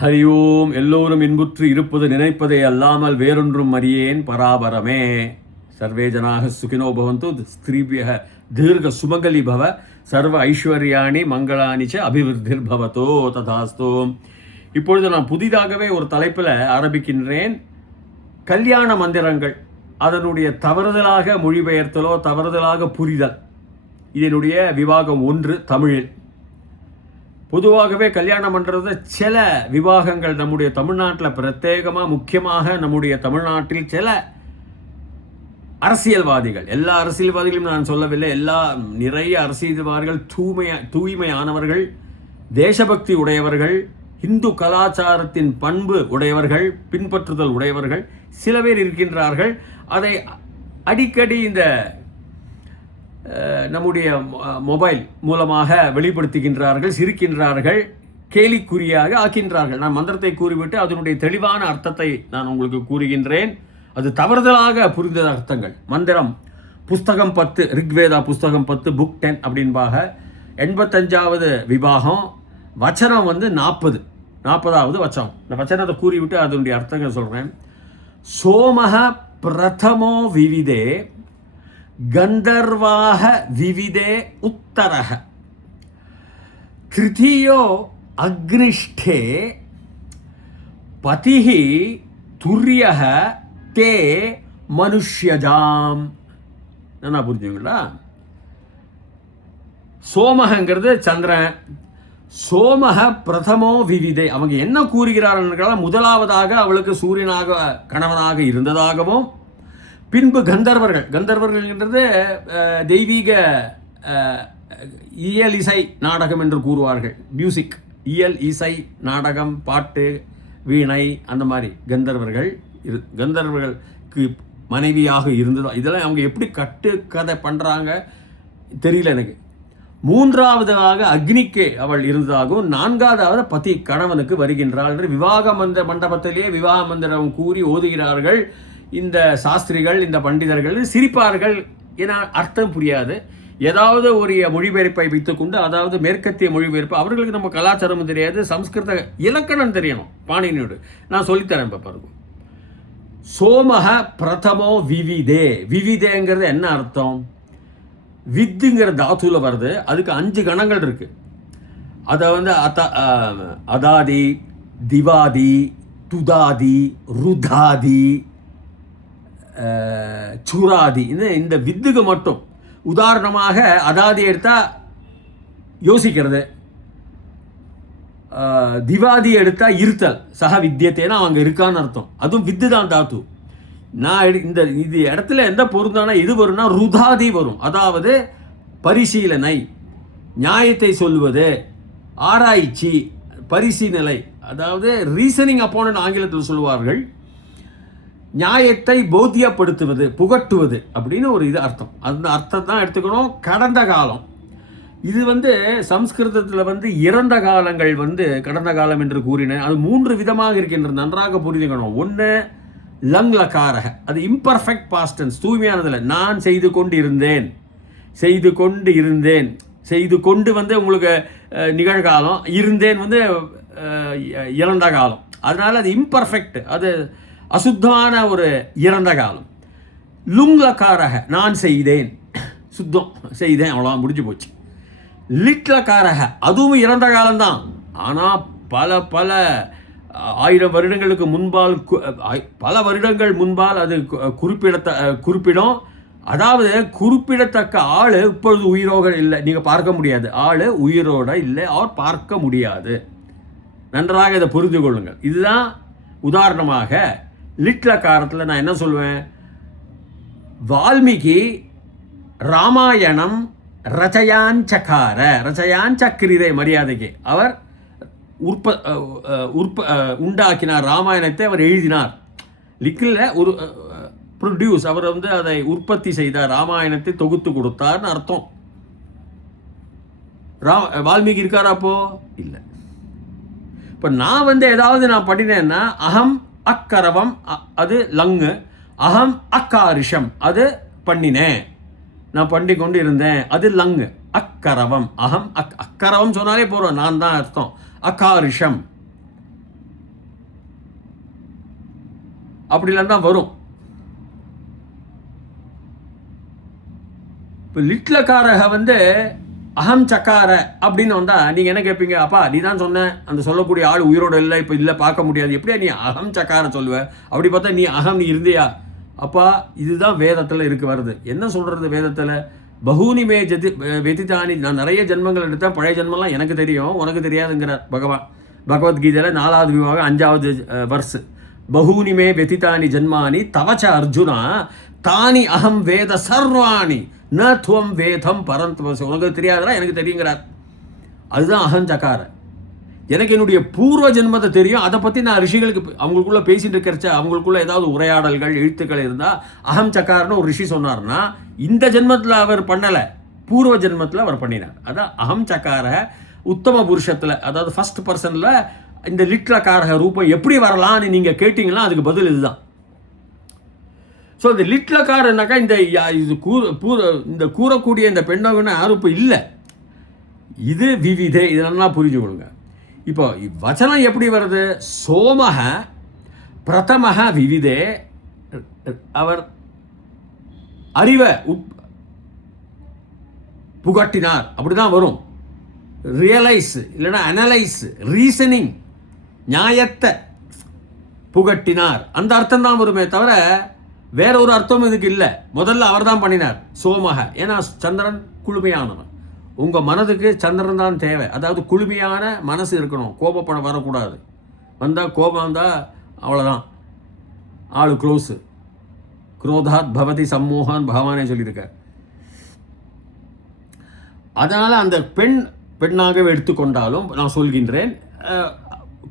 ஹரி ஓம். எல்லோரும் இன்புற்று இருப்பது நினைப்பதை அல்லாமல் வேறொன்றும் அறியேன் பராபரமே. சர்வே ஜனாக சுகினோ பவந்து. ஸ்திரீபிய தீர்க்க சுமங்கலி பவ. சர்வ ஐஸ்வர்யாணி மங்களானி ச அபிவிருத்திர் பவதோ ததாஸ்தோ. இப்பொழுது நான் புதிதாகவே ஒரு தலைப்பில் ஆரம்பிக்கின்றேன். கல்யாண மந்திரங்கள், அதனுடைய தவறுதலாக மொழிபெயர்த்தலோ தவறுதலாக புரிதல். இதனுடைய விவாகம் 1 தமிழில். பொதுவாகவே கல்யாணம் பண்ணுறது சில விவாகங்கள் நம்முடைய தமிழ்நாட்டில் பிரத்யேகமாக முக்கியமாக நம்முடைய தமிழ்நாட்டில் சில அரசியல்வாதிகள், எல்லா அரசியல்வாதிகளும் நான் சொல்லவில்லை, நிறைய அரசியல்வாதிகள் தூய்மையானவர்கள், தேசபக்தி உடையவர்கள், இந்து கலாச்சாரத்தின் பண்பு உடையவர்கள், பின்பற்றுதல் உடையவர்கள் சில பேர் இருக்கின்றார்கள். அதை அடிக்கடி இந்த நம்முடைய மொபைல் மூலமாக வெளிப்படுத்துகின்றார்கள், சிரிக்கின்றார்கள், கேலிக்குறியாக ஆக்கின்றார்கள். நான் மந்திரத்தை கூறிவிட்டு அதனுடைய தெளிவான அர்த்தத்தை நான் உங்களுக்கு கூறுகின்றேன். அது தவறுதலாக புரிந்த அர்த்தங்கள். மந்திரம் புஸ்தகம் 10, ரிக்வேதா புஸ்தகம் 10 புக் 10 அப்படின்பாக 85வது விபாகம், வச்சனம் 40வது வச்சனம். இந்த வச்சனத்தை கூறிவிட்டு அதனுடைய அர்த்தங்கள் சொல்கிறேன். சோமஹ பிரதமோ விவிதே கந்தர்வாக விவிதே உத்தரஹ திருதியோ அக்னிஷ்டே பதிஹி துரியஹ தே மனுஷ்யஜாம். என்ன புரிஞ்சுங்களா? சோமஹங்கிறது சந்திரன். சோமஹ பிரதமோ விவிதே, அவங்க என்ன கூறுகிறார்கள்? முதலாவதாக அவளுக்கு சூரியனாக கணவனாக இருந்ததாகவும், பின்பு கந்தர்வர்கள் என்றது தெய்வீக இயல் இசை நாடகம் என்று கூறுவார்கள். மியூசிக், இயல் இசை நாடகம், பாட்டு, வீணை, அந்த மாதிரி கந்தர்வர்களுக்கு மனைவியாக இருந்ததா. இதெல்லாம் அவங்க எப்படி கதை பண்ணுறாங்க தெரியல எனக்கு. 3வதாக அக்னிக்கு அவள் இருந்ததாகவும், 4வதாக பதி கணவனுக்கு வருகின்றாள் என்று விவாக மண்டபத்திலேயே விவாக மந்திரம் கூறி ஓதுகிறார்கள். இந்த சாஸ்திரிகள், இந்த பண்டிதர்கள் சிரிப்பார்கள். ஏன்னா அர்த்தம் புரியாது. ஏதாவது ஒரு மொழிபெயர்ப்பை வைத்துக்கொண்டு, அதாவது மேற்கத்திய மொழிபெயர்ப்பு, அவர்களுக்கு நம்ம கலாச்சாரமும் தெரியாது, சம்ஸ்கிருத இலக்கணம் தெரியணும் பாணினியோடு. நான் சொல்லித்தரேன். இப்போ பாருங்க. சோமஹ பிரதமோ விவிதே. விவிதேங்கிறது என்ன அர்த்தம்? வித்துங்கிற தாத்துல வருது. அதுக்கு 5 கணங்கள் இருக்கு. அதை அதாதி, திவாதி, துதாதி, ருதாதி, சுராதி. இந்த வித்துக்கு மட்டும் உதாரணமாக அதாதி எடுத்தா யோசிக்கிறது, திவாதி எடுத்தா இருத்தல், சக வித்தியத்தேனா அவங்க இருக்கான்னு அர்த்தம். அதுவும் வித்து தான் தாத்து. நான் இது இடத்துல எந்த பொருந்தானா இது வரும்னா ருதாதி வரும். அதாவது பரிசீலனை, நியாயத்தை சொல்லுவது, ஆராய்ச்சி, பரிசீலனை, அதாவது ரீசனிங் அப்பான் ஆங்கிலத்தில் சொல்லுவார்கள். நியாயத்தை போத்தியப்படுத்துவது, புகட்டுவது அப்படின்னு ஒரு இது அர்த்தம். அந்த அர்த்தம் தான் எடுத்துக்கணும். கடந்த காலம் இது சம்ஸ்கிருதத்தில் இறந்த காலங்கள் கடந்த காலம் என்று கூறினேன். அது 3 விதமாக இருக்கின்றது, நன்றாக புரிஞ்சுக்கணும். 1 லங் லகாரக, அது இம்பர்ஃபெக்ட் பாஸ்ட் டென்ஸ், தூய்மையானதில்லை. நான் செய்து கொண்டு இருந்தேன், செய்து கொண்டு உங்களுக்கு நிகழ்காலம், இருந்தேன் இறந்த காலம். அதனால அது இம்பர்ஃபெக்ட், அது அசுத்தமான ஒரு இறந்த காலம். லுங்லக்காரக, நான் செய்தேன், சுத்தம் செய்தேன், அவ்வளோ முடிஞ்சு போச்சு. லிட்லக்காரக, அதுவும் இறந்த காலம்தான். ஆனால் பல 1000 வருடங்களுக்கு முன்பால், பல வருடங்கள் முன்பால் அது குறிப்பிடும். அதாவது குறிப்பிடத்தக்க ஆள் இப்பொழுது உயிரோடு இல்லை, நீங்கள் பார்க்க முடியாது. ஆள் உயிரோடு இல்லை, அவர் பார்க்க முடியாது. நன்றாக இதை புரிந்து கொள்ளுங்கள். இதுதான் உதாரணமாக லிட்லக்காரத்தில் நான் என்ன சொல்வேன்? வால்மீகி ராமாயணம் ரச்சயாஞ்சக்கிரீரை மரியாதைக்கு அவர் உண்டாக்கினார். ராமாயணத்தை அவர் எழுதினார். லிக்கில் ஒரு ப்ரொடியூஸ், அவர் அதை உற்பத்தி செய்தார், ராமாயணத்தை தொகுத்து கொடுத்தார்னு அர்த்தம். வால்மீகி இருக்காரா அப்போ? இல்லை. இப்போ நான் ஏதாவது நான் பண்ணினேன்னா அகம் அக்கரவம், அது லங்கு. அகம் அக்காரிஷம், அது பண்ணினேன், நான் பண்ணி கொண்டு இருந்தேன், அது லங்கு. அக்கரவம், அகம் அக்கரவம் சொன்னாலே போகிறோம், நான் தான் அர்த்தம். அகாரிஷம், அப்படிலாம் தான் வரும். இப்போ லிட்லக்காரக வந்து அகம் சக்கார அப்படின்னு வந்தால் நீங்கள் என்ன கேட்பீங்க? அப்பா நீ தான் சொன்ன அந்த சொல்லக்கூடிய ஆள் உயிரோடு இல்லை, இப்போ இல்லை, பார்க்க முடியாது, எப்படியா நீ அகம் சக்கார சொல்லுவ? அப்படி பார்த்தா நீ அகம் நீ இருந்தியா? அப்பா இதுதான் வேதத்தில் வருது. என்ன சொல்கிறது வேதத்தில்? பகூனிமே வெதிதானி, நான் நிறைய ஜென்மங்கள் எடுத்தேன், பழைய ஜென்மம்லாம் எனக்கு தெரியும், உனக்கு தெரியாதுங்கிறார் பகவான். பகவத்கீதையில் 4வது விவாகம் 5வது வர்ஸ். பகூனிமே வெதிதானி ஜன்மானி தவச்ச அர்ஜுனா தானி அகம் வேத சர்வாணி ந துவம் வேதம் பரந்த்வசி. உனக்கு தெரியாதா? எனக்கு தெரியுங்கிறார். அதுதான் அகம் சக்கார. எனக்கு என்னுடைய பூர்வ ஜென்மத்தை தெரியும், அதை பற்றி நான் ரிஷிகளுக்கு அவங்களுக்குள்ளே பேசிட்டு இருக்கிறச்ச அவங்களுக்குள்ள ஏதாவது உரையாடல்கள் எழுத்துக்கள் இருந்தால் அகம் சக்காரன்னு ஒரு ரிஷி சொன்னார்னா இந்த ஜென்மத்தில் அவர் பண்ணலை, பூர்வ ஜென்மத்தில் அவர் பண்ணினார். அதான் அகம் சக்கார. உத்தம புருஷத்தில், அதாவது ஃபர்ஸ்ட் பர்சனில் இந்த லிட்லக்காரக ரூபம் எப்படி வரலான்னு நீங்கள் கேட்டிங்கன்னா அதுக்கு பதில் இதுதான். ஸோ இந்த லிட்லக்காரனாக்கா இந்த கூறக்கூடிய இந்த பெண்ணகன்னு யாரும் இப்போ இல்லை. இது விவிதே. இதெல்லாம் புரிஞ்சுக்கொள்ளுங்க. இப்போ வச்சனம் எப்படி வருது? சோமக பிரதமக விவிதே. அவர் அறிவை புகட்டினார், அப்படிதான் வரும். ரியலைஸ் இல்லைன்னா அனலைஸ், ரீசனிங், நியாயத்தை புகட்டினார், அந்த அர்த்தம் தான் வருமே தவிர வேற ஒரு அர்த்தம் இதுக்கு இல்லை. முதல்ல அவர் தான் பண்ணினார் சோமக. ஏன்னா சந்திரன் குளுமையானவன். உங்கள் மனதுக்கு சந்திரன் தான் தேவை. அதாவது குளுமையான மனசு இருக்கணும், கோபப்பட வரக்கூடாது. வந்தால் கோபம் வந்தால் அவ்வளோதான், ஆளு க்ளோஸு. குரோதாத் பவதி சம்மோகன் பகவானே சொல்லியிருக்கார். அதனால் அந்த பெண்ணாகவே எடுத்துக்கொண்டாலும் நான் சொல்கின்றேன்,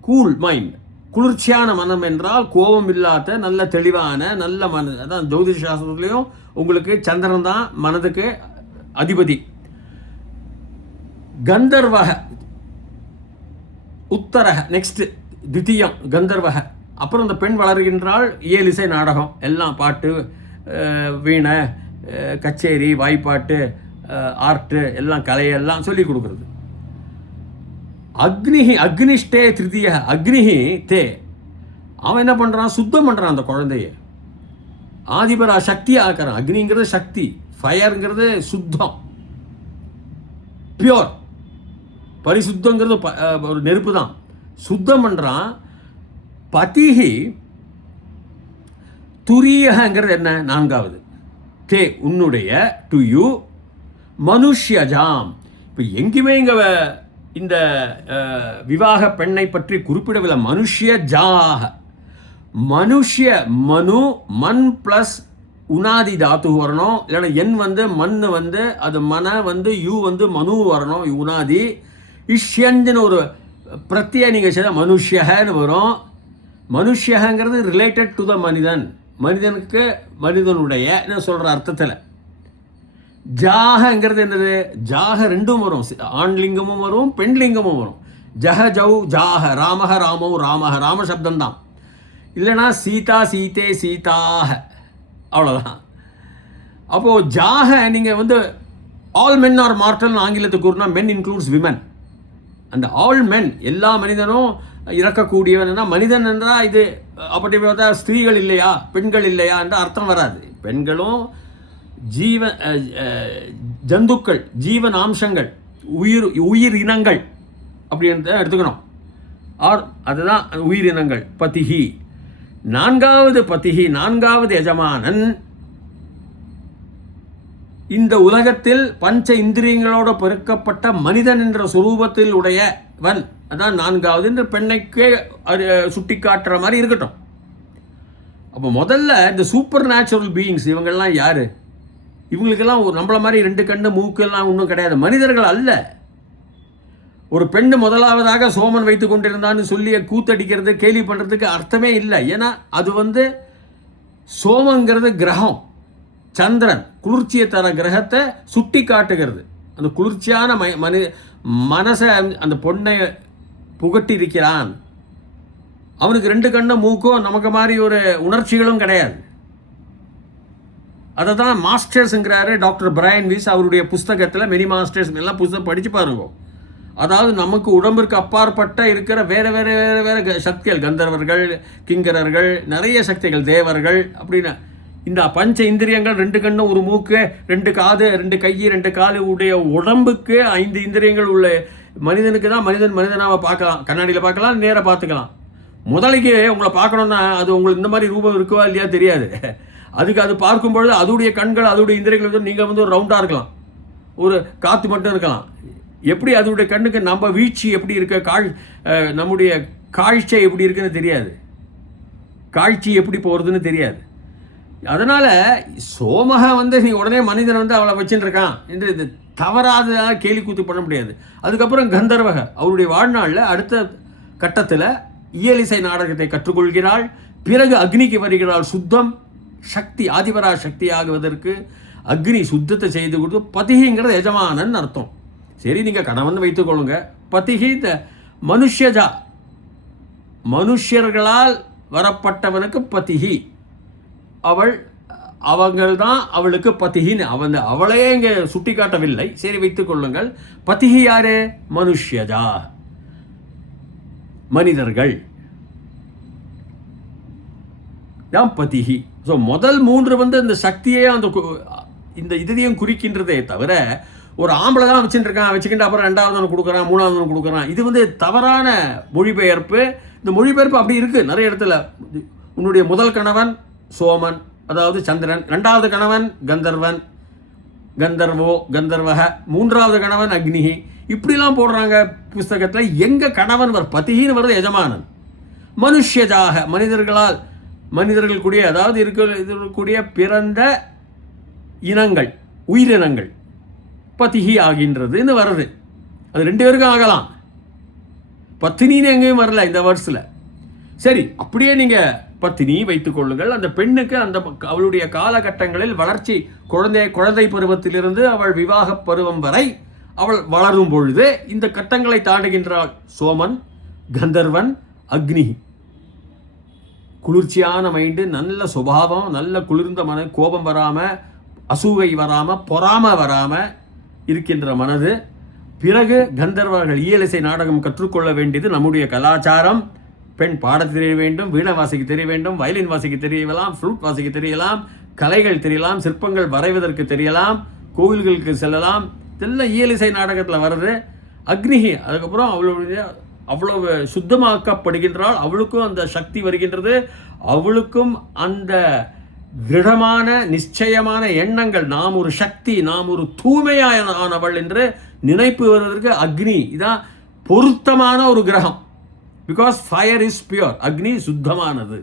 கூல் மைண்ட், குளிர்ச்சியான மனம் என்றால் கோபம் இல்லாத நல்ல தெளிவான நல்ல மனம். அதான் ஜோதிஷ சாஸ்திரத்துலேயும் உங்களுக்கு சந்திரன் தான் மனதுக்கு அதிபதி. கந்தர்வக உத்தரக, நெக்ஸ்ட் தித்தியம் கந்தர்வக. அப்புறம் இந்த பெண் வளர்கின்றால் இயலிசை நாடகம் எல்லாம், பாட்டு, வீணை, கச்சேரி, வாய்ப்பாட்டு, ஆர்ட்டு எல்லாம், கலையெல்லாம் சொல்லி கொடுக்குறது. அக்னிஹி அக்னிஷ்டே திருதிய அக்னிஹி தே. அவன் என்ன பண்ணுறான்? சுத்தம் பண்ணுறான் அந்த குழந்தைய. ஆதிபரா சக்தி ஆக்குறான். அக்னிங்கிறது சக்தி, ஃபயருங்கிறது சுத்தம், பியோர். பரிசுத்தங்கிறது ஒரு நெருப்பு தான், சுத்தம் பண்ணுறான். பதிஹி துரியங்கிறது என்ன? 4வது. தே உன்னுடைய, டு யூ, மனுஷ்யஜாம். இப்போ எங்கேயுமே இங்கே இந்த விவாக பெண்ணை பற்றி குறிப்பிடவில்லை. மனுஷ்ய ஜாக, மனுஷ்ய மனு, மண் ப்ளஸ் உனாதி தாத்து வரணும். இல்லைன்னா என் வந்து மண் வந்து அது மன வந்து யூ வந்து மனு வரணும், உனாதி. இஷ்யன்னு ஒரு பிரத்ய நீங்கள் செய்த மனுஷ்யன்னு வரும். மனுஷ்யங்கிறது ரிலேட்டட் டு த மனிதன், மனிதனுக்கு மனிதனுடைய சொல்கிற அர்த்தத்தில். ஜாகங்கிறது என்னது? ஜாக ரெண்டும் வரும், ஆண்லிங்கமும் வரும் பெண்லிங்கமும் வரும். ஜஹ ஜௌ ஜாக, ராமஹ ராமோ ராமஹ, ராம சப்தம்தான். இல்லைனா சீதா சீதே சீதாக, அவ்வளோதான். அப்போது ஜாக நீங்கள் வந்து ஆல் மென் ஆர் மார்டல்னு ஆங்கிலத்துக்கு கூறினா மென் இன்க்ளூட்ஸ் விமன். அந்த ஆல் மென், எல்லா மனிதனும் இறக்கக்கூடியவன். மனிதன் என்றால் இது அப்படி பார்த்தா ஸ்திரீகள் இல்லையா பெண்கள் இல்லையா என்ற அர்த்தம் வராது. பெண்களும் ஜந்துக்கள், ஜீவன் அம்சங்கள், உயிர் இனங்கள் அப்படின்றத எடுத்துக்கணும். அதுதான் உயிரினங்கள். பதிஹி 4வது பதிஹி, 4வது எஜமானன். இந்த உலகத்தில் பஞ்ச இந்திரியங்களோடு பெருக்கப்பட்ட மனிதன் என்ற சுரூபத்தில் உடையவன். அதான் 4வது. இந்த பெண்ணைக்கே சுட்டி காட்டுற மாதிரி இருக்கட்டும். அப்போ முதல்ல இந்த சூப்பர் நேச்சுரல் பீயிங்ஸ் இவங்கெல்லாம் யாரு? இவங்களுக்கெல்லாம் நம்மள மாதிரி 2 கண்ணு மூக்கு எல்லாம் ஒன்றும் கிடையாது, மனிதர்கள் அல்ல. ஒரு பெண்ணு முதலாவதாக சோமன் வைத்து கொண்டிருந்தான்னு சொல்லி கூத்தடிக்கிறது, கேலி பண்ணுறதுக்கு அர்த்தமே இல்லை. ஏன்னா அது வந்து சோமங்கிறது கிரகம், சந்திரன் குளிர்ச்சியை தர கிரகத்தை சுட்டி காட்டுகிறது. அந்த குளிர்ச்சியான மனசை அந்த பொண்ணை புகட்டி இருக்கிறான். அவனுக்கு 2 கண்ணு மூக்கும் நமக்கு மாதிரி ஒரு உணர்ச்சிகளும் கிடையாது. அதை தான் மாஸ்டர்ஸுங்கிறாரு டாக்டர் பிரையன் வீஸ் அவருடைய புஸ்தகத்தில். மெனி மாஸ்டர்ஸ் எல்லாம் புஸ்தகம் படித்து பாருங்க. அதாவது நமக்கு உடம்பிற்கு அப்பாற்பட்ட இருக்கிற வேறு வேறு வேறு வேறு சக்திகள், கந்தர்வர்கள், கிங்கரர்கள், நிறைய சக்திகள், தேவர்கள் அப்படின்னு இந்த பஞ்ச இந்திரியங்கள், 2 கண்ணு, 1 மூக்கு, 2 காது, 2 கை, 2 காலு உடைய உடம்புக்கு 5 இந்திரியங்கள் உள்ள மனிதனுக்கு தான் மனிதனாக பார்க்கலாம். கண்ணாடியில் பார்க்கலாம், நேராக பார்த்துக்கலாம். முதலைக்கு உங்களை பார்க்கணுன்னா அது உங்களுக்கு இந்த மாதிரி ரூபம் இருக்குவா இல்லையா தெரியாது. அதுக்கு அது பார்க்கும்பொழுது அதோடைய கண்கள், அதோடைய இந்திரியங்கள் வந்து நீங்கள் வந்து ஒரு ரவுண்டாக இருக்கலாம், ஒரு காற்று மட்டும் இருக்கலாம். எப்படி அதோடைய கண்ணுக்கு நம்ம வீழ்ச்சி எப்படி இருக்க, நம்முடைய காட்சி எப்படி இருக்குன்னு தெரியாது, காட்சி எப்படி போகிறதுன்னு தெரியாது. அதனால் சோமக வந்து நீ உடனே மனிதன் வந்து அவளை வச்சுட்டு இருக்கான் என்று இது தவறாத கேலி கூத்து பண்ண முடியாது. அதுக்கப்புறம் கந்தர்வக அவருடைய வாழ்நாளில் அடுத்த கட்டத்தில் இயலிசை நாடகத்தை கற்றுக்கொள்கிறாள். பிறகு அக்னிக்கு வருகிறாள். சுத்தம் சக்தி, ஆதிபரா சக்தி ஆகுவதற்கு அக்னி சுத்தத்தை செய்து கொடுத்து, பதிகிங்கிறது எஜமானன் அர்த்தம். சரி, நீங்கள் கணவன் வைத்துக்கொள்ளுங்க. பதிகி இந்த மனுஷஜா, மனுஷர்களால் வரப்பட்டவனுக்கு பதிகி, அவங்கள்தான் அவளுக்கு பதிகின்னு அவளையே இங்கே சுட்டி காட்டவில்லை. சரி, வைத்துக் கொள்ளுங்கள். பதிகி யாரு? மனுஷ்யஜா, மனிதர்கள் தான் பதிகி. ஸோ முதல் 3 வந்து இந்த சக்தியே இந்த இதையும் குறிக்கின்றதே தவிர, ஒரு ஆம்பளை தான் வச்சுக்கிட்டு அப்புறம் 2வது கொடுக்குறான், 3வது கொடுக்குறான். இது வந்து தவறான மொழிபெயர்ப்பு. இந்த மொழிபெயர்ப்பு அப்படி இருக்குது நிறைய இடத்துல. உன்னுடைய முதல் கணவன் சோமன், அதாவது சந்திரன். 2வது கணவன் கந்தர்வன், கந்தர்வக. 3வது கணவன் அக்னிஹி. இப்படிலாம் போடுறாங்க புஸ்தகத்தில். எங்கள் கணவன் பதிகின்னு வருது எஜமானன். மனுஷ்யஜாக, மனிதர்கள் கூடிய, அதாவது இருக்கக்கூடிய பிறந்த இனங்கள், உயிரினங்கள் பதிகி ஆகின்றதுன்னு வருது. அது 2 பேருக்கும் ஆகலாம். பத்தினின்னு எங்கேயும் வரல இந்த வேர்ட்ஸில். சரி, அப்படியே நீங்கள் பத்தினி வைத்துக் கொள்ளுங்கள். அந்த பெண்ணுக்கு அவளுடைய காலகட்டங்களில் வளர்ச்சி, குழந்தை பருவத்திலிருந்து அவள் விவாக பருவம் வரை அவள் வளரும் பொழுது இந்த கட்டங்களை தாண்டுகின்றாள். சோமன், கந்தர்வன், அக்னி. குளிர்ச்சியான மைண்டு, நல்ல சுபாவம், நல்ல குளிர்ந்த மன, கோபம் வராமல், அசூகை வராமல், பொறாமை வராமல் இருக்கின்ற மனது. பிறகு கந்தர்வர்கள் இயலிசை நாடகம் கற்றுக்கொள்ள வேண்டியது நம்முடைய கலாச்சாரம். பெண் பாடத் தெரிய வேண்டும், வீணை வாசிக்க தெரிய வேண்டும், வயலின் வாசிக்க தெரியலாம், ஃப்ளூட் வாசிக்க தெரியலாம், கலைகள் தெரியலாம், சிற்பங்கள் வரைவதற்கு தெரியலாம், கோவில்களுக்கு செல்லலாம். இதெல்லாம் இயலிசை நாடகத்தில் வருது. அக்னிஹி அதுக்கப்புறம் அவளுடைய அவ்வளவு சுத்தமாக்கப்படுகின்றாள். அவளுக்கும் அந்த சக்தி வருகின்றது. அவளுக்கும் அந்த திருடமான நிச்சயமான எண்ணங்கள், நாம் ஒரு சக்தி, நாம் ஒரு தூய்மையானவள் என்று நினைப்பு வருவதற்கு அக்னி இதான் பொருத்தமான ஒரு கிரகம். Because fire is pure. அக்னி சுத்தமானது,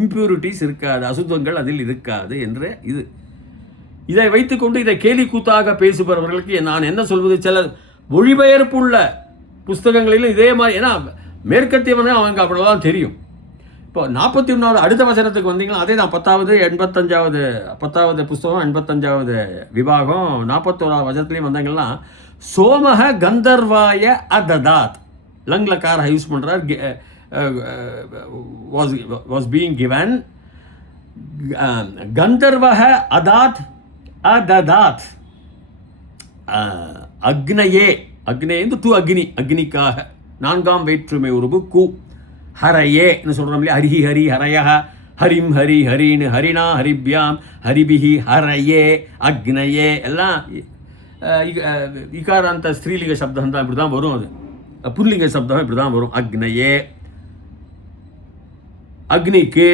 இம்பியூரிட்டிஸ் இருக்காது, அசுத்தங்கள் அதில் இருக்காது என்று இதை வைத்துக்கொண்டு இதை கேலி கூத்தாக பேசுபவர்களுக்கு நான் என்ன சொல்வது? சில மொழிபெயர்ப்புள்ள புஸ்தகங்களிலும் இதே மாதிரி, ஏன்னா மேற்கத்தியவனே அவங்க அவ்வளோதான் தெரியும். இப்போ 41வது அடுத்த வசனத்துக்கு வந்தீங்கன்னா அதே தான் 10வது புஸ்தகம் 85வது விபாகம் 41வது வசனத்துலேயும் வந்தாங்கன்னா, சோமக கந்தர்வாய அததாத், லங்ல காரை யூஸ் பண்ணுறார். Was being given. கந்தர்வக அததாத் அக்னயே, அக்னேந்து து அக்னி, அக்னிக்காக 4ஆம் வேற்றுமை உருபு கு. ஹரையேன்னு சொல்கிறோம் இல்லையா? ஹரிஹி ஹரி ஹரய, ஹரிம் ஹரி ஹரின்னு, ஹரிணா ஹரிபியாம் ஹரிபிஹி ஹரையே அக்னயே எல்லாம் இகாராந்த ஸ்திரீலிங்க சப்தம் தான் இப்படி தான் வரும். அது புல்லிங்க சப்தம் இப்படி தான் வரும். அக்னயே, அக்னிக்கு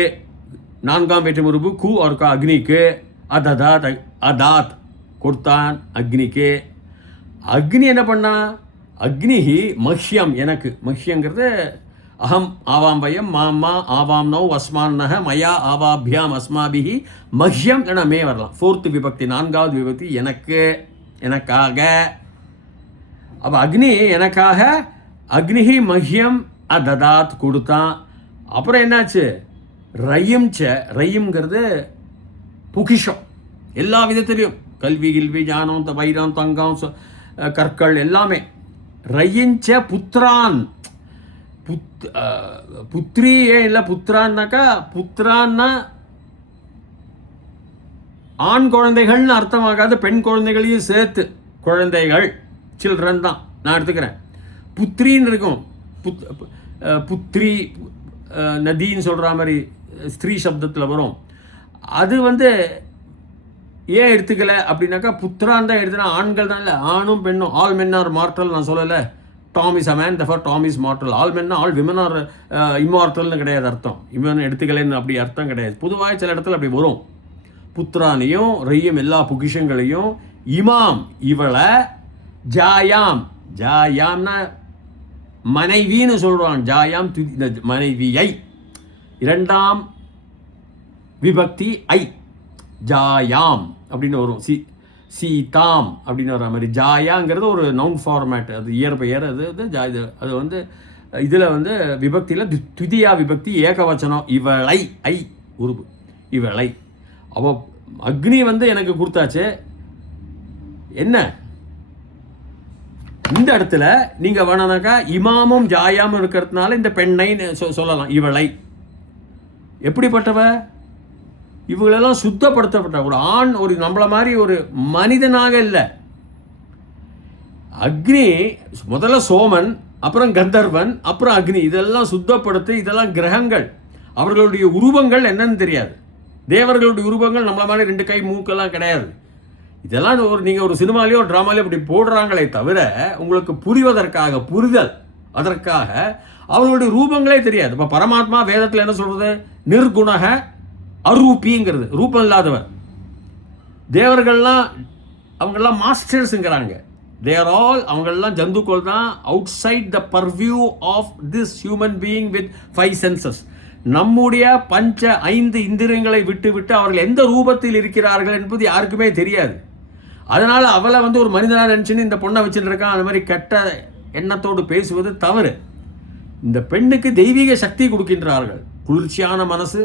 4ஆம் வேற்றுமை உருபு கு और அக்னிக்கு. அததாத், அதாத் கொடுத்தான் அக்னிக்கு. அக்னி என்ன பண்ணா? அக்னிஹி மஹ்யம், எனக்கு. மஹ்யங்கிறது அகம் ஆவாம் வயம் மாமா ஆவாம் நௌ அஸ்மான்னக மயா ஆவாபியாம் அஸ்மாபிஹி மஹ்யம் என மே வரலாம். 4th விபக்தி, 4வது விபக்தி எனக்கு, எனக்காக. அப்போ அக்னி எனக்காக, அக்னிஹி மஹ்யம் அததாத் கொடுத்தான். அப்புறம் என்னாச்சு? ரயிம்ங்கிறது பொக்கிஷம், எல்லா விதத்திலையும் கல்வி கில்வி ஞானம் வைரம் தங்கம் கற்கள் எல்லாமே. ரயிஞ்ச புத்திரான், புத்ரி ஏன் இல்லை புத்திரான்னாக்கா, புத்திரான்னா ஆண் குழந்தைகள்னு அர்த்தமாகாது, பெண் குழந்தைகளையும் சேர்த்து குழந்தைகள், சில்ட்ரன் தான் நான் எடுத்துக்கிறேன். புத்ரின்னு இருக்கும், புத்ரி நதின்னு சொல்கிற மாதிரி ஸ்திரீ சப்தத்தில் வரும். அது வந்து ஏன் எடுத்துக்கலை அப்படின்னாக்கா புத்திரான் தான் எடுத்துனா ஆண்கள் தான், இல்லை ஆணும் பெண்ணும், ஆல் மென் ஆர் மார்டல் நான் சொல்லலை. Tom is a man, therefore Tom is mortal. All மென்னா ஆல் விமன் ஆர் இம்மார்டல்னு கிடையாது அர்த்தம். இவன் எடுத்துக்கலைன்னு அப்படி அர்த்தம் கிடையாது. பொதுவாக சில இடத்துல அப்படி வரும். புத்திரானையும் ரெய்யும் எல்லா பொக்கிஷங்களையும் இமாம் இவளை ஜாயாம், ஜாயாம்னா மனைவின்னு சொல்கிறான். ஜாயாம் இந்த மனைவியை, இரண்டாம் விபக்தி ஐ, ஜாயாம் அப்படின்னு வரும். சீதாம் அப்படின்னு வர மாதிரி. ஜாயாங்கிறது ஒரு நவுன் ஃபார்மேட், அது இயர் பை இயர். அது வந்து இதில் வந்து விபக்தியில் துதியா விபக்தி ஏகவச்சனம். இவளை ஐ உருவு, இவளை. அப்போ அக்னி வந்து எனக்கு கொடுத்தாச்சு. என்ன இந்த இடத்துல நீங்கள் வேணானாக்கா இமாமும் ஜாயாமும் இருக்கிறதுனால இந்த பெண்ணைன்னு சொல்லலாம். இவளை எப்படிப்பட்டவ? இவங்களெல்லாம் சுத்தப்படுத்தப்பட்ட ஒரு ஆண், ஒரு நம்மளை மாதிரி ஒரு மனிதனாக இல்லை. அக்னி முதல்ல சோமன், அப்புறம் கந்தர்வன், அப்புறம் அக்னி. இதெல்லாம் சுத்தப்படுத்தி, இதெல்லாம் கிரகங்கள். அவர்களுடைய உருவங்கள் என்னன்னு தெரியாது. தேவர்களுடைய உருவங்கள் நம்மள மாதிரி 2 கை மூக்கெல்லாம் கிடையாது. இதெல்லாம் நீங்கள் ஒரு சினிமாலேயோ ட்ராமாலேயோ அப்படி போடுறாங்களே தவிர உங்களுக்கு புரிவதற்காக, புரிதல் அதற்காக அவர்களுடைய ரூபங்களே தெரியாது. இப்போ பரமாத்மா வேதத்தில் என்ன சொல்கிறது? நிர்குணக அரூபிங்கிறது, ரூபம் இல்லாதவர். தேவர்கள்லாம் அவங்கெல்லாம் மாஸ்டர்ஸுங்கிறாங்க. தேர் ஆல், அவங்கெல்லாம் ஜந்துக்கள் தான், outside the purview of this human being with 5 senses. நம்முடைய 5 இந்திரியங்களை விட்டு விட்டு அவர்கள் எந்த ரூபத்தில் இருக்கிறார்கள் என்பது யாருக்குமே தெரியாது. அதனால் அவளை வந்து ஒரு மனிதனாக நினச்சின்னு இந்த பொண்ணை வச்சுட்டு இருக்கான். அந்த மாதிரி கெட்ட எண்ணத்தோடு பேசுவது தவறு. இந்த பெண்ணுக்கு தெய்வீக சக்தி கொடுக்கின்றார்கள். குளிர்ச்சியான மனசு,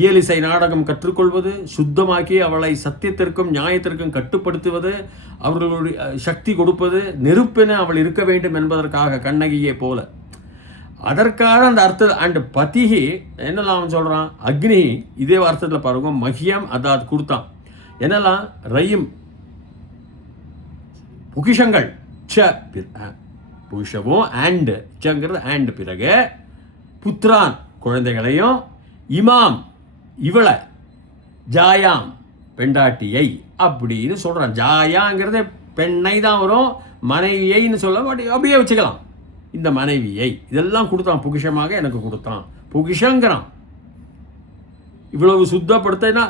இயலிசை நாடகம் கற்றுக்கொள்வது, சுத்தமாக்கி அவளை சத்தியத்திற்கும் நியாயத்திற்கும் கட்டுப்படுத்துவது, அவர்களுடைய சக்தி கொடுப்பது, நெருப்பென அவள் இருக்க வேண்டும் என்பதற்காக கண்ணகியை போல. அதற்காக அந்த அர்த்தம். அண்ட் பதிகி என்னெல்லாம் சொல்கிறான்? அக்னி இதே அர்த்தத்தில் பாருங்க, மகியம் அதாவது கொடுத்தான். என்னெல்லாம்? ரயும் பொக்கிஷங்கள், புஷவும் அண்ட் சங்கிறது அண்ட், பிறகு புத்ரான் குழந்தைகளையும், இமாம் இவளை, ஜாயாம் பெண்டாட்டியை அப்படின்னு சொல்கிறான். ஜாயாங்கிறது பெண்ணை தான் வரும், மனைவியைன்னு சொல்ல அப்படியே வச்சுக்கலாம். இந்த மனைவியை இதெல்லாம் கொடுத்தான், பொக்கிஷமாக எனக்கு கொடுத்தான், பொக்கிஷங்கிறான். இவ்வளவு சுத்தப்படுத்தினா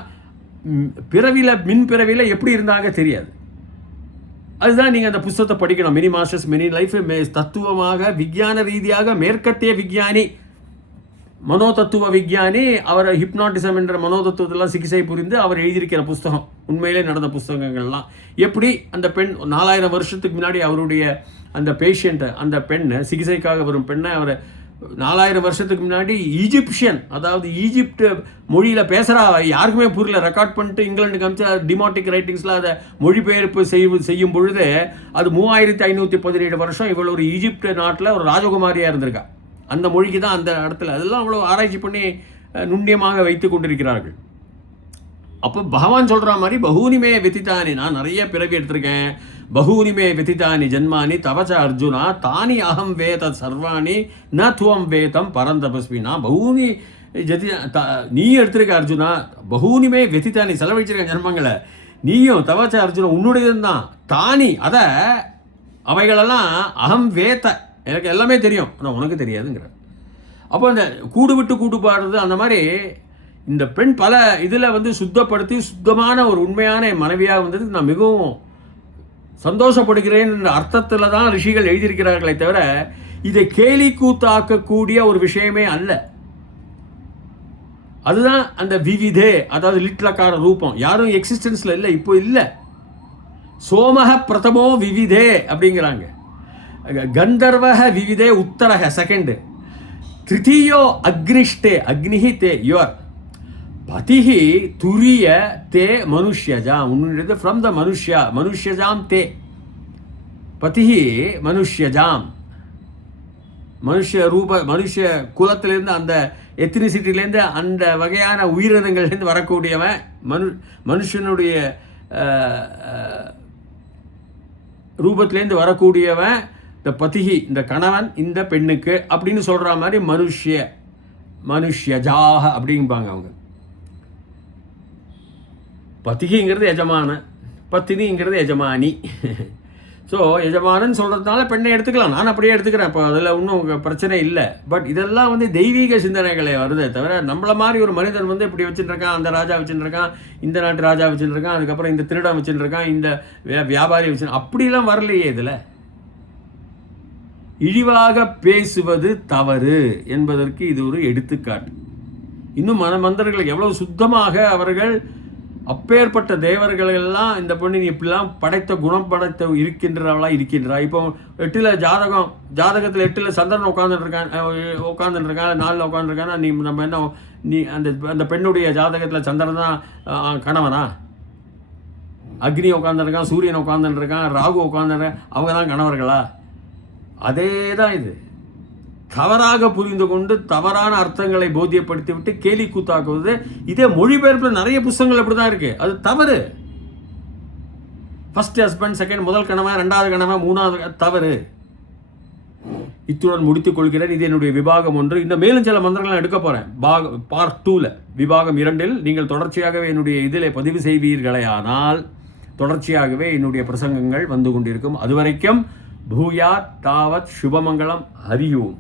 பிறவியில், மின் பிறவியில் எப்படி இருந்தாங்க தெரியாது. அதுதான் நீங்கள் அந்த புத்தகத்தை படிக்கணும். Mini masters mini life. தத்துவமாக விஞ்ஞான ரீதியாக மேற்கத்திய விஞ்ஞானி, மனோதத்துவ விஞ்ஞானி, அவர் ஹிப்னாட்டிசம் என்ற மனோதத்துவத்தெல்லாம் சிகிச்சை புரிந்து அவர் எழுதியிருக்கிற புஸ்தகம், உண்மையிலே நடந்த புஸ்தகங்கள்லாம். எப்படி அந்த பெண் 4000 வருஷத்துக்கு முன்னாடி அவருடைய அந்த பேஷண்ட்டை, அந்த பெண்ணை, சிகிச்சைக்காக வரும் பெண்ணை அவர் 4000 வருஷத்துக்கு முன்னாடி ஈஜிப்சியன், அதாவது ஈஜிப்ட் மொழியில் பேசுகிறா, யாருக்குமே புரியல. ரெக்கார்ட் பண்ணிட்டு இங்கிலாந்துக்கு அமிச்சு டிமாட்டிக் ரைட்டிங்ஸில் அதை மொழிபெயர்ப்பு செய்யும் பொழுது அது 3517 வருஷம் இவள் ஒரு ஈஜிப்ட் நாட்டில் ஒரு ராஜகுமாரியாக இருந்திருக்கா. அந்த மொழிக்கு தான் அந்த இடத்துல. அதெல்லாம் அவ்வளோ ஆராய்ச்சி பண்ணி நுண்ணியமாக வைத்து கொண்டிருக்கிறார்கள். அப்போ பகவான் சொல்கிற மாதிரி பகூனிமே வெத்தித்தானி, நான் நிறைய பிறவி எடுத்திருக்கேன். பகூனிமே வெத்தித்தானி ஜன்மானி தவச்ச அர்ஜுனா தானி அகம் வேத சர்வாணி ந துவம் வேதம் பரந்தபஸ்மி. நான் பகூனி ஜதி நீ எடுத்திருக்க அர்ஜுனா, பகூனிமே வெத்தித்தானி செலவழிச்சிருக்க ஜன்மங்களை, நீயும் தவச்ச அர்ஜுனா உன்னுடையதுதான். தானி அதை அவைகளெல்லாம் அகம் வேத, எனக்கு எல்லாமே தெரியும், ஆனால் உனக்கு தெரியாதுங்கிற. அப்போ அந்த கூடு விட்டு கூடு பாடுறது அந்த மாதிரி இந்த பெண் பல இதில் வந்து சுத்தப்படுத்தி சுத்தமான ஒரு உண்மையான மனைவியாக வந்ததுக்கு நான் மிகவும் சந்தோஷப்படுகிறேன் என்ற அர்த்தத்தில் தான் ரிஷிகள் எழுதியிருக்கிறார்களே தவிர இதை கேலி கூத்தாக்கக்கூடிய ஒரு விஷயமே அல்ல. அதுதான் அந்த விவிதே, அதாவது லிட்லக்கார ரூபம். யாரும் எக்ஸிஸ்டன்ஸில் இல்லை, இப்போ இல்லை. சோமக பிரதமோ விவிதே அப்படிங்கிறாங்க. கந்தர்வக விவிதே உத்தரக செகண்டு, திருத்தீயோ அக்னிஷ்டே அக்னிஹி தே யுவர் பதிஹி துரிய தே மனுஷ்யஜாம். உன்னுடையது ஃப்ரம் த மனுஷ்யா, மனுஷ்யஜாம் தே பதிஹி மனுஷ்யஜாம். மனுஷ ரூப, மனுஷ குலத்திலேருந்து, அந்த எத்தினிசிட்டிலேருந்து, அந்த வகையான உயிரினங்கள்லேருந்து வரக்கூடியவன் மனுஷனுடைய ரூபத்திலேருந்து வரக்கூடியவன் இந்த பதிகி இந்த கணவன் இந்த பெண்ணுக்கு அப்படின்னு சொல்கிற மாதிரி மனுஷ்யஜாக அப்படிம்பாங்க அவங்க. பதிகிங்கிறது எஜமான, பத்தினிங்கிறது எஜமானி. ஸோ எஜமானன்னு சொல்கிறதுனால பெண்ணை எடுத்துக்கலாம், நான் அப்படியே எடுத்துக்கிறேன். இப்போ அதில் ஒன்றும் பிரச்சனை இல்லை. பட் இதெல்லாம் வந்து தெய்வீக சிந்தனைகளே வருதே தவிர நம்மளை மாதிரி ஒரு மனிதன் வந்து இப்படி வச்சுட்டுருக்கான், அந்த ராஜா வச்சுட்டுருக்கான், இந்த நாட்டு ராஜா வச்சுட்டுருக்கான், அதுக்கப்புறம் இந்த திருடன் வச்சுட்டுருக்கான், இந்த வியாபாரி வச்சு அப்படிலாம் வரலையே. இதில் இழிவாக பேசுவது தவறு என்பதற்கு இது ஒரு எடுத்துக்காட்டு. இன்னும் மந்திரர்கள் எவ்வளவு சுத்தமாக அவர்கள் அப்பேற்பட்ட தேவர்களெல்லாம் இந்த பொண்ணு இப்படிலாம் படைத்த குணம் படைத்த இருக்கின்றவளா இருக்கின்றா. இப்போ 8ல் ஜாதகத்தில் 8ல் சந்திரன் உட்காந்துருக்கான், 4ல் உட்காந்துருக்கானா, நம்ம என்ன நீ அந்த பெண்ணுடைய ஜாதகத்தில் சந்திரன் தான் கணவனா? அக்னி உட்காந்துருக்கான், சூரியன் உட்காந்துருக்கான், ராகு உட்காந்துருக்கான், அவங்க தான் கணவர்களா? அதே தான் இது. தவறாக புரிந்து கொண்டு தவறான அர்த்தங்களை போத்தியப்படுத்தி விட்டு கேலி கூத்தாக்குவது. இதே மொழிபெயர்ப்பில் நிறைய புத்தகங்கள் அப்படி தான் இருக்குது. அது தவறு. ஃபர்ஸ்ட் ஹஸ்பண்ட், செகண்ட் முதல் கணவன், 2வது கணவன், 3வது தவறு. இத்துடன் முடித்துக் கொள்கிறேன். இது என்னுடைய விபாகம் 1. இன்னும் மேலும் சில மந்திரங்களை எடுக்க போகிறேன். பார்ட் 2ல் விபாகம் 2ல் நீங்கள் தொடர்ச்சியாகவே என்னுடைய இதில் பதிவு செய்வீர்களே ஆனால் தொடர்ச்சியாகவே என்னுடைய பிரசங்கங்கள் வந்து கொண்டிருக்கும். அதுவரைக்கும் பூயாத் தாவத் சுபமங்கலம். ஹரி ஓம்.